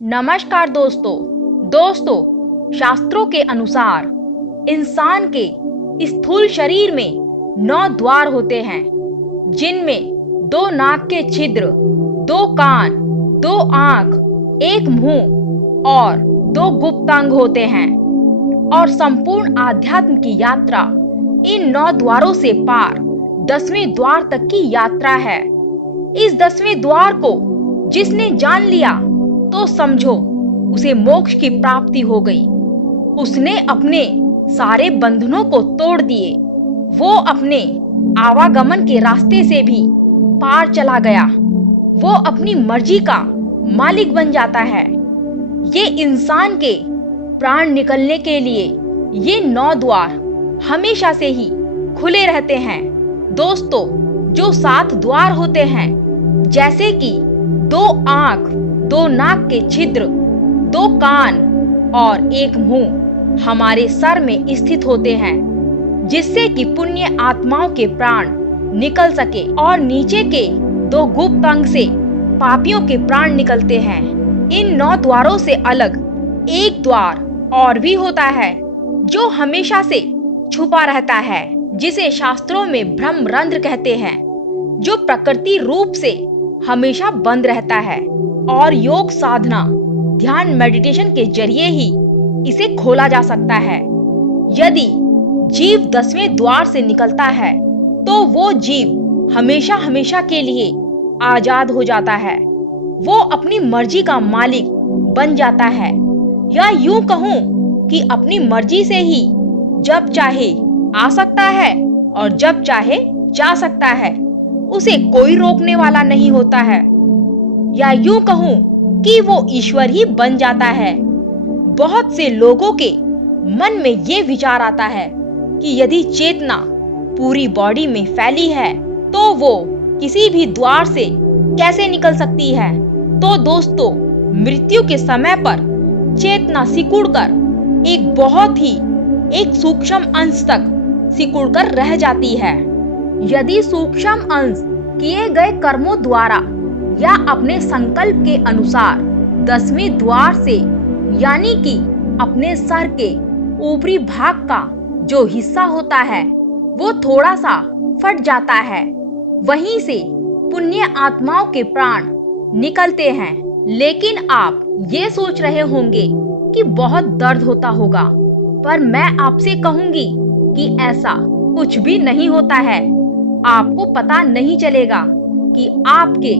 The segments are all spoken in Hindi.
नमस्कार दोस्तों, शास्त्रों के अनुसार इंसान के स्थूल शरीर में 9 द्वार होते हैं, जिनमें 2 नाक के छिद्र, 2 कान, 2 आंख, 1 मुंह और 2 गुप्तांग होते हैं। और संपूर्ण आध्यात्म की यात्रा इन 9 द्वारों से पार 10वें द्वार तक की यात्रा है। इस 10वें द्वार को जिसने जान लिया तो समझो उसे मोक्ष की प्राप्ति हो गई। उसने अपने सारे बंधनों को तोड़ दिए। वो अपने आवागमन के रास्ते से भी पार चला गया। वो अपनी मर्जी का मालिक बन जाता है। ये इंसान के प्राण निकलने के लिए ये 9 द्वार हमेशा से ही खुले रहते हैं। दोस्तों, जो 7 द्वार होते हैं, जैसे कि 2 आंख, 2 नाक के छिद्र, 2 कान और 1 मुंह हमारे सर में स्थित होते हैं, जिससे कि पुण्य आत्माओं के प्राण निकल सके। और नीचे के 2 गुप्त अंग से पापियों के प्राण निकलते हैं। इन 9 द्वारों से अलग एक द्वार और भी होता है, जो हमेशा से छुपा रहता है, जिसे शास्त्रों में ब्रह्मरंध्र कहते हैं, जो प्रकृति रूप से हमेशा बंद रहता है और योग साधना, ध्यान, मेडिटेशन के जरिए ही इसे खोला जा सकता है। यदि जीव 10वें द्वार से निकलता है तो वो जीव हमेशा हमेशा के लिए आजाद हो जाता है। वो अपनी मर्जी का मालिक बन जाता है, या यूं कहूं कि अपनी मर्जी से ही जब चाहे आ सकता है और जब चाहे जा सकता है। उसे कोई रोकने वाला नहीं होता है, या यूं कहूं कि वो ईश्वर ही बन जाता है। बहुत से लोगों के मन में ये विचार आता है कि यदि चेतना पूरी बॉडी में फैली है तो वो किसी भी द्वार से कैसे निकल सकती है। तो दोस्तों, मृत्यु के समय पर चेतना सिकुड़कर एक बहुत ही सूक्ष्म अंश तक सिकुड़कर रह जाती है। यदि सूक्ष्म अंश किए गए कर्मों द्वारा या अपने संकल्प के अनुसार 10वें द्वार से, यानी कि अपने सर के ऊपरी भाग का जो हिस्सा होता है वो थोड़ा सा फट जाता है, वहीं से पुण्य आत्माओं के प्राण निकलते हैं। लेकिन आप ये सोच रहे होंगे कि बहुत दर्द होता होगा, पर मैं आपसे कहूंगी कि ऐसा कुछ भी नहीं होता है। आपको पता नहीं चलेगा कि आपके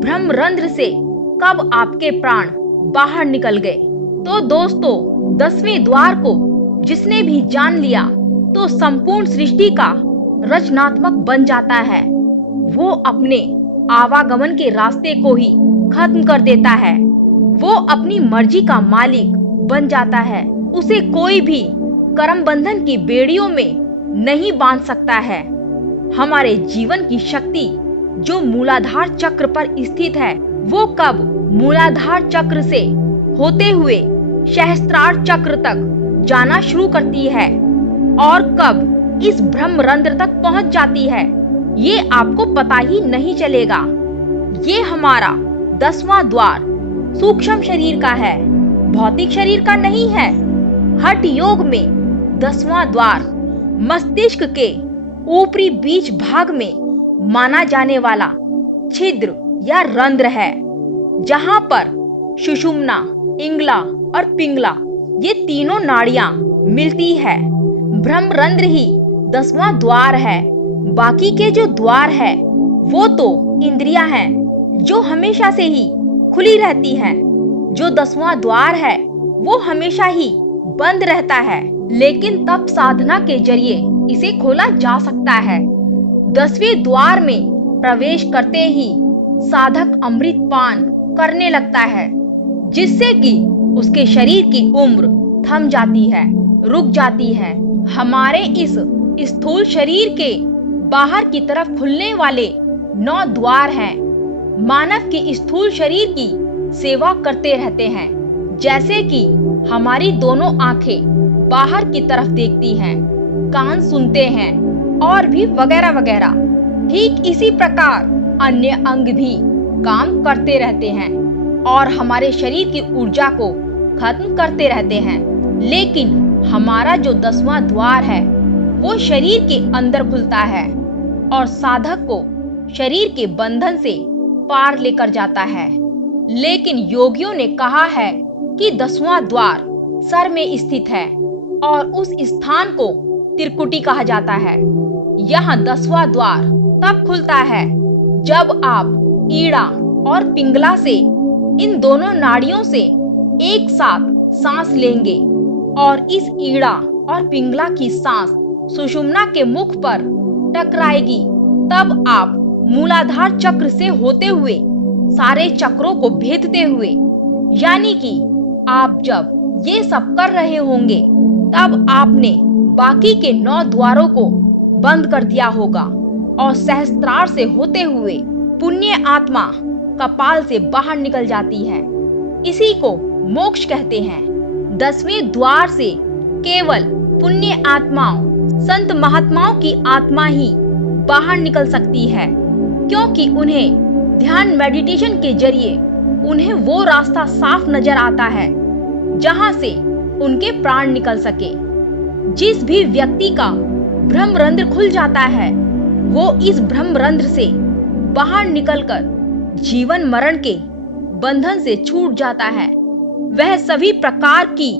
ब्रह्मरंध्र से कब आपके प्राण बाहर निकल गए। तो दोस्तों, 10वें द्वार को जिसने भी जान लिया तो संपूर्ण सृष्टि का रचनात्मक बन जाता है। वो अपने आवागमन के रास्ते को ही खत्म कर देता है। वो अपनी मर्जी का मालिक बन जाता है। उसे कोई भी कर्म बंधन की बेड़ियों में नहीं बांध सकता है। हमारे जीवन की शक्ति जो मूलाधार चक्र पर स्थित है, वो कब मूलाधार चक्र से होते हुए सहस्त्रार चक्र तक जाना शुरू करती है और कब इस ब्रह्मरंध्र तक पहुंच जाती है, ये आपको पता ही नहीं चलेगा। ये हमारा 10वां द्वार सूक्ष्म शरीर का है, भौतिक शरीर का नहीं है। हठ योग में 10वां द्वार मस्तिष्क के ऊपरी बीच भाग में माना जाने वाला छिद्र या रंध्र है, जहां पर सुषुम्ना, इंगला और पिंगला ये तीनों नाड़ियां मिलती है। ब्रह्मरंध्र ही 10वां द्वार है। बाकी के जो द्वार है वो तो इंद्रियां हैं, जो हमेशा से ही खुली रहती हैं। जो 10वां द्वार है वो हमेशा ही बंद रहता है, लेकिन तप साधना के जरिए इसे खोला जा सकता है। 10वें द्वार में प्रवेश करते ही साधक अमृत पान करने लगता है, जिससे कि उसके शरीर की उम्र थम जाती है, रुक जाती है। हमारे इस स्थूल शरीर के बाहर की तरफ खुलने वाले 9 द्वार हैं। मानव के स्थूल शरीर की सेवा करते रहते हैं, जैसे कि हमारी दोनों आंखें बाहर की तरफ देखती हैं, कान सुनते हैं और भी वगैरह वगैरह। ठीक इसी प्रकार अन्य अंग भी काम करते रहते हैं और हमारे शरीर की ऊर्जा को खत्म करते रहते हैं। लेकिन हमारा जो 10वां द्वार है वो शरीर के अंदर खुलता है और साधक को शरीर के बंधन से पार लेकर जाता है। लेकिन योगियों ने कहा है कि 10वां द्वार सर में स्थित है और उस स्थान को त्रिकुटी कहा जाता है। यहाँ 10वां द्वार तब खुलता है जब आप ईड़ा और पिंगला से, इन दोनों नाड़ियों से एक साथ सांस लेंगे और इस ईड़ा और पिंगला की सांस सुषुम्ना के मुख पर टकराएगी। तब आप मूलाधार चक्र से होते हुए सारे चक्रों को भेदते हुए, यानी कि आप जब ये सब कर रहे होंगे तब आपने बाकी के 9 द्वारों को बंद कर दिया होगा और सहस्त्रार से होते हुए पुण्य आत्मा कपाल से बाहर निकल जाती है। इसी को मोक्ष कहते हैं। 10वें द्वार से केवल पुण्य आत्माओं, संत महात्माओं की आत्मा ही बाहर निकल सकती है, क्योंकि उन्हें ध्यान मेडिटेशन के जरिए उन्हें वो रास्ता साफ नजर आता है जहां से उनके प्राण निकल सके। जिस भी व्यक्ति का ब्रह्मरंध्र खुल जाता है वो इस ब्रह्मरंध्र से बाहर निकलकर जीवन मरण के बंधन से छूट जाता है। वह सभी प्रकार की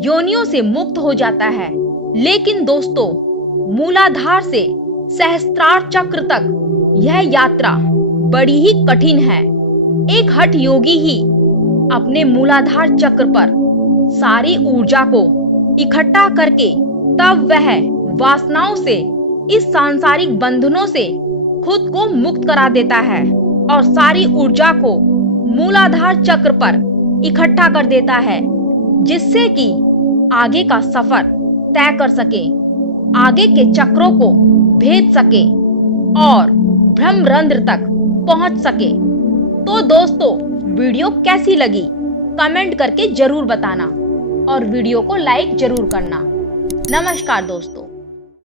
योनियों से मुक्त हो जाता है। लेकिन दोस्तों, मूलाधार से सहस्त्रार चक्र तक यह यात्रा बड़ी ही कठिन है। एक हठ योगी ही अपने मूलाधार चक्र पर सारी ऊर्जा को इकट्ठा करके तब वह वासनाओं से, इस सांसारिक बंधनों से खुद को मुक्त करा देता है और सारी ऊर्जा को मूलाधार चक्र पर इकट्ठा कर देता है, जिससे कि आगे का सफर तय कर सके, आगे के चक्रों को भेद सके और ब्रह्मरंध्र तक पहुंच सके। तो दोस्तों, वीडियो कैसी लगी कमेंट करके जरूर बताना और वीडियो को लाइक जरूर करना। नमस्कार दोस्तों।